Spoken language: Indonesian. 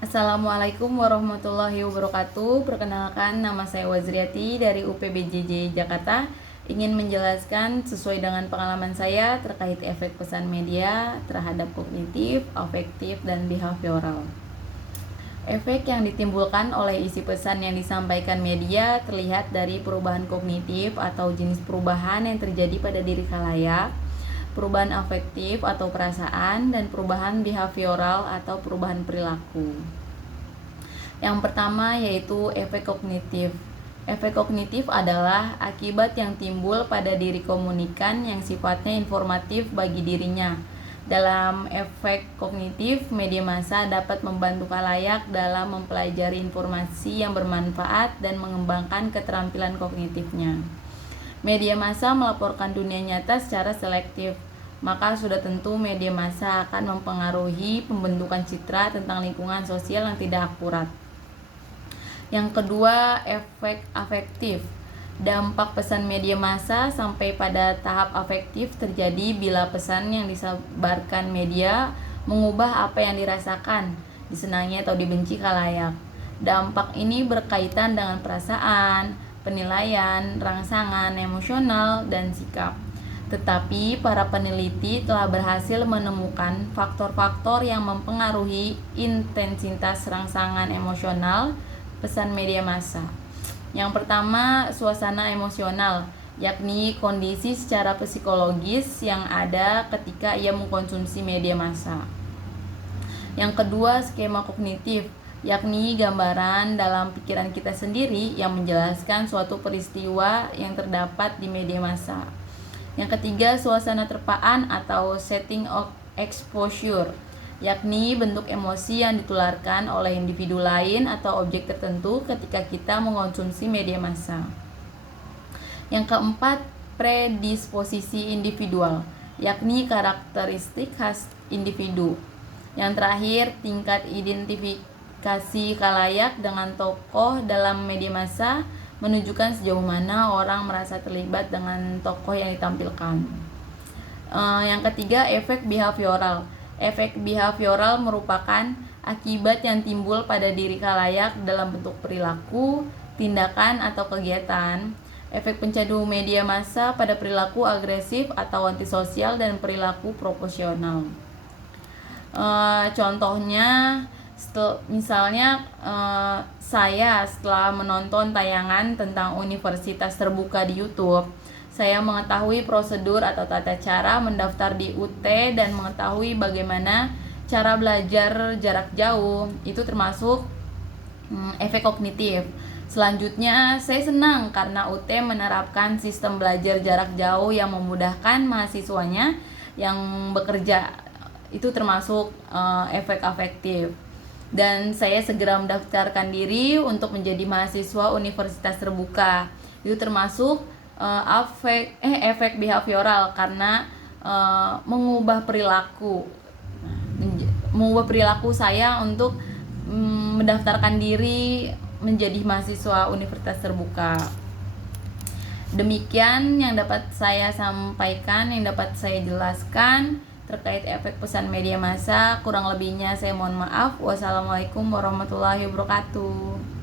Assalamualaikum warahmatullahi wabarakatuh. Perkenalkan, nama saya Wazriati dari UPBJJ Jakarta. Ingin menjelaskan sesuai dengan pengalaman saya terkait efek pesan media terhadap kognitif, afektif, dan behavioral. Efek yang ditimbulkan oleh isi pesan yang disampaikan media terlihat dari perubahan kognitif atau jenis perubahan yang terjadi pada diri khalayak, perubahan afektif atau perasaan, dan perubahan behavioral atau perubahan perilaku. Yang pertama yaitu efek kognitif. Efek kognitif adalah akibat yang timbul pada diri komunikan yang sifatnya informatif bagi dirinya. Dalam efek kognitif, media massa dapat membantu khalayak dalam mempelajari informasi yang bermanfaat dan mengembangkan keterampilan kognitifnya. Media massa melaporkan dunia nyata secara selektif, maka sudah tentu media massa akan mempengaruhi pembentukan citra tentang lingkungan sosial yang tidak akurat. Yang kedua, efek afektif. Dampak pesan media massa sampai pada tahap afektif terjadi bila pesan yang disebarkan media mengubah apa yang dirasakan, disenangi atau dibenci khalayak. Dampak ini berkaitan dengan perasaan, penilaian, rangsangan emosional, dan sikap. Tetapi para peneliti telah berhasil menemukan faktor-faktor yang mempengaruhi intensitas rangsangan emosional pesan media massa. Yang pertama, suasana emosional, yakni kondisi secara psikologis yang ada ketika ia mengkonsumsi media massa. Yang kedua, skema kognitif, yakni gambaran dalam pikiran kita sendiri yang menjelaskan suatu peristiwa yang terdapat di media massa. Yang ketiga, suasana terpaan atau setting of exposure, yakni bentuk emosi yang ditularkan oleh individu lain atau objek tertentu ketika kita mengkonsumsi media massa. Yang keempat, predisposisi individual, yakni karakteristik khas individu. Yang terakhir, tingkat identifikasi khalayak dengan tokoh dalam media massa menunjukkan sejauh mana orang merasa terlibat dengan tokoh yang ditampilkan. Yang ketiga, efek behavioral. Efek behavioral merupakan akibat yang timbul pada diri khalayak dalam bentuk perilaku, tindakan, atau kegiatan. Efek pencandu media massa pada perilaku agresif atau antisosial dan perilaku proporsional. Contohnya, misalnya saya setelah menonton tayangan tentang universitas terbuka di YouTube, saya mengetahui prosedur atau tata cara mendaftar di UT dan mengetahui bagaimana cara belajar jarak jauh. Itu termasuk efek kognitif. Selanjutnya, saya senang karena UT menerapkan sistem belajar jarak jauh yang memudahkan mahasiswanya yang bekerja. Itu termasuk efek afektif. Dan saya segera mendaftarkan diri untuk menjadi mahasiswa universitas terbuka. Itu termasuk efek behavioral karena mengubah perilaku saya untuk mendaftarkan diri menjadi mahasiswa universitas terbuka. Demikian yang dapat saya sampaikan, yang dapat saya jelaskan terkait efek pesan media massa. Kurang lebihnya saya mohon maaf. Wassalamualaikum warahmatullahi wabarakatuh.